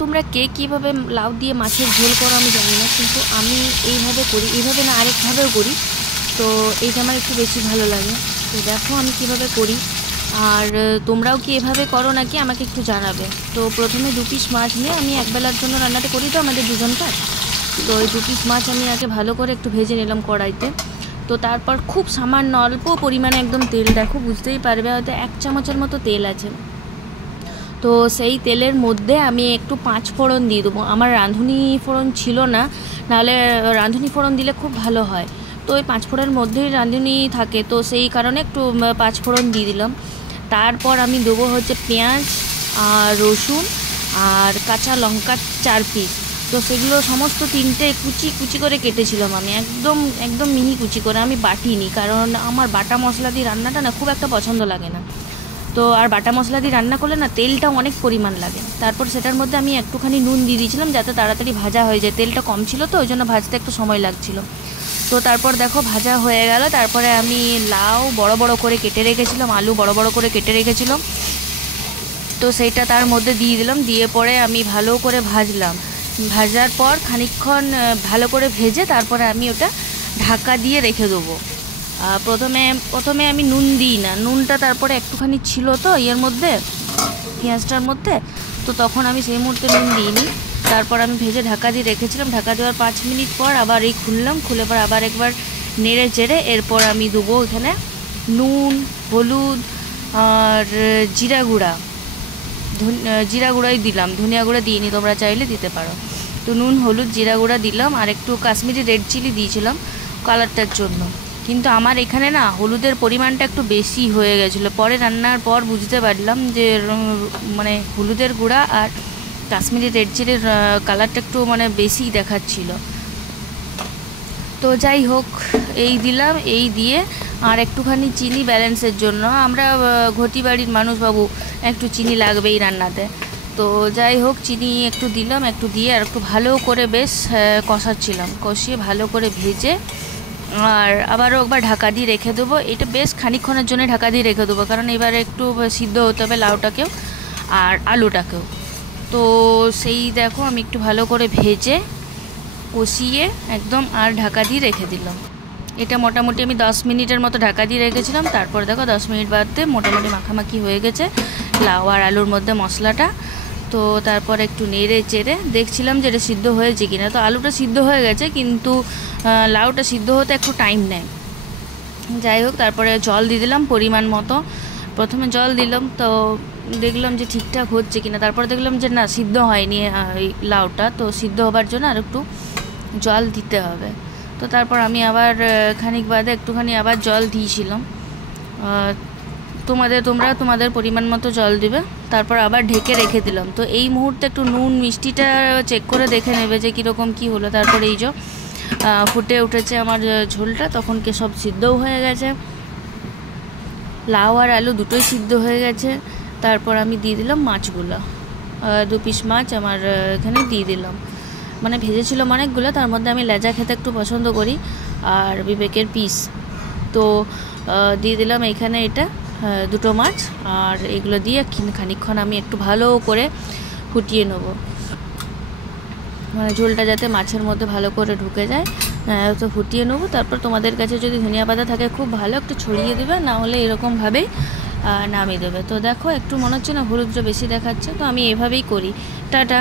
তোমরা কে কীভাবে লাউ দিয়ে মাছের ঝোল করো আমি জানি না, কিন্তু আমি এইভাবে করি, এইভাবে না আরেকভাবেও করি। তো এইটা আমার একটু বেশি ভালো লাগে। তো দেখো আমি কিভাবে করি, আর তোমরাও কি এভাবে করো নাকি আমাকে একটু জানাবে। তো প্রথমে 2 পিস মাছ নিয়ে আমি একবেলার জন্য রান্নাটা করি, তো আমাদের দুজনকার। তো ওই 2 পিস মাছ আমি আগে ভালো করে একটু ভেজে নিলাম কড়াইতে। তো তারপর খুব সামান্য অল্প পরিমাণে একদম তেল, দেখো বুঝতেই পারবে হয়তো 1 চামচের মতো তেল আছে। তো সেই তেলের মধ্যে আমি একটু 5 ফোড়ন দিয়ে দেবো। আমার রাঁধুনি ফোড়ন ছিল না, নাহলে রাঁধুনি ফোড়ন দিলে খুব ভালো হয়। তো ওই 5 ফোড়নের মধ্যেই রাঁধুনি থাকে, তো সেই কারণে একটু 5 ফোড়ন দিয়ে দিলাম। তারপর আমি দেবো হচ্ছে পেঁয়াজ আর রসুন আর কাঁচা লঙ্কা 4 পিস। তো সেগুলো সমস্ত 3টে কুচি কুচি করে কেটেছিলাম আমি, একদম একদম মিহি কুচি করে, আমি বাটিনি, কারণ আমার বাটা মশলা দিয়ে রান্নাটা না খুব একটা পছন্দ লাগে না। তো আর বাটা মশলা দিয়ে রান্না করলে না তেলটা অনেক পরিমাণ লাগে। তারপর সেটার মধ্যে আমি একটুখানি নুন দিয়ে দিয়েছিলাম যাতে তাড়াতাড়ি ভাজা হয়ে যায়, তেলটা কম ছিল তো ওই জন্য ভাজতে একটু সময় লাগছিল। তো তারপর দেখো ভাজা হয়ে গেল। তারপরে আমি লাউ বড় বড় করে কেটে রেখেছিলাম, আলু বড় বড় করে কেটে রেখেছিলাম, তো সেইটা তার মধ্যে দিয়ে দিলাম। দিয়ে পরে আমি ভালো করে ভাজলাম। ভাজার পর খানিকক্ষণ ভালো করে ভেজে তারপরে আমি ওটা ঢাকা দিয়ে রেখে দেবো। প্রথমে আমি নুন দিই না, নুনটা তারপরে একটুখানি ছিল তো এর মধ্যে, পেঁয়াজটার মধ্যে, তো তখন আমি সেই মুহূর্তে নুন দিইনি। তারপর আমি ভেজে ঢাকা দিয়ে রেখেছিলাম। ঢাকা দেওয়ার 5 মিনিট পর আবার এই খুললাম, খুলে পর আবার একবার নেড়ে চেড়ে এরপর আমি দেবো এখানে নুন, হলুদ আর জিরা গুঁড়া। জিরা গুঁড়াই দিলাম, ধনিয়া গুঁড়া দিইনি, তোমরা চাইলে দিতে পারো। তো নুন, হলুদ, জিরা গুঁড়া দিলাম, আর একটু কাশ্মীরি রেড চিলি দিয়েছিলাম কালারটার জন্য। কিন্তু আমার এখানে না হলুদের পরিমাণটা একটু বেশি হয়ে গেছিলো, পরে রান্নার পর বুঝতে পারলাম যে মানে হলুদের গুঁড়া আর কাশ্মীরি রেড চিলির কালারটা একটু মানে বেশি দেখাচ্ছিল। তো যাই হোক, এই দিলাম, এই দিয়ে আর একটুখানি চিনি ব্যালেন্সের জন্য, আমরা ঘটি বাড়ির মানুষ বাবু, একটু চিনি লাগবেই রান্নাতে। তো যাই হোক চিনি একটু দিলাম, একটু দিয়ে আর একটু ভালো করে বেশ কষাচ্ছিলাম, কষিয়ে ভালো করে ভেজে আর আবারও একবার ঢাকা দিয়ে রেখে দেবো। এটা বেশ খানিকক্ষণের জন্য ঢাকা দিয়ে রেখে দেবো, কারণ এবার একটু সিদ্ধ হতে হবে লাউটাকেও আর আলুটাকেও। তো সেই দেখো আমি একটু ভালো করে ভেজে কষিয়ে একদম আর ঢাকা দিয়ে রেখে দিলাম। এটা মোটামুটি আমি 10 মিনিটের মতো ঢাকা দিয়ে রেখেছিলাম। তারপর দেখো 10 মিনিট বাদে মোটামুটি মাখামাখি হয়ে গেছে লাউ আর আলুর মধ্যে মশলাটা। তো তারপর একটু নেড়ে চেড়ে দেখছিলাম যে এটা সিদ্ধ হয়েছে কিনা। তো আলুটা সিদ্ধ হয়ে গেছে, কিন্তু লাউটা সিদ্ধ হতে একটু টাইম নেয়। যাই হোক, তারপরে জল দিয়ে দিলাম পরিমাণ মতো। প্রথমে জল দিলাম, তো দেখলাম যে ঠিকঠাক হচ্ছে কিনা। তারপর দেখলাম যে না, সিদ্ধ হয়নি এই লাউটা, তো সিদ্ধ হবার জন্য আর একটু জল দিতে হবে। তো তারপর আমি আবার খানিক বাদে একটুখানি আবার জল দিয়েছিলাম। তোমরা তোমাদের পরিমাণ মতো জল দিবে। তারপর আবার ঢেকে রেখে দিলাম। তো এই মুহূর্তে একটু নুন মিষ্টিটা চেক করে দেখে নেবে যে কীরকম কী হলো। তারপরে এই যে ফুটে উঠেছে আমার ঝোলটা, তখন কি সব সিদ্ধও হয়ে গেছে, লাউ আর আলু দুটোই সিদ্ধ হয়ে গেছে। তারপর আমি দিয়ে দিলাম মাছগুলো, 2 পিস মাছ আমার এখানে দিয়ে দিলাম। মানে ভেজেছিলাম অনেকগুলো, তার মধ্যে আমি লেজা খেতে একটু পছন্দ করি আর বিবেকের পিস, তো দিয়ে দিলাম এখানে এটা 2টো মাছ। আর এগুলো দিয়ে খানিকক্ষণ আমি একটু ভালো করে ফুটিয়ে নেব, মানে ঝোলটা যাতে মাছের মধ্যে ভালো করে ঢুকে যায়, তো ফুটিয়ে নেবো। তারপর তোমাদের কাছে যদি ধনিয়া পাতা থাকে খুব ভালো, একটু ছড়িয়ে দেবে, না হলে এরকমভাবেই নামিয়ে দেবে। তো দেখো একটু মনে হচ্ছে না হলুদটা বেশি দেখাচ্ছে, তো আমি এভাবেই করি। টাটা।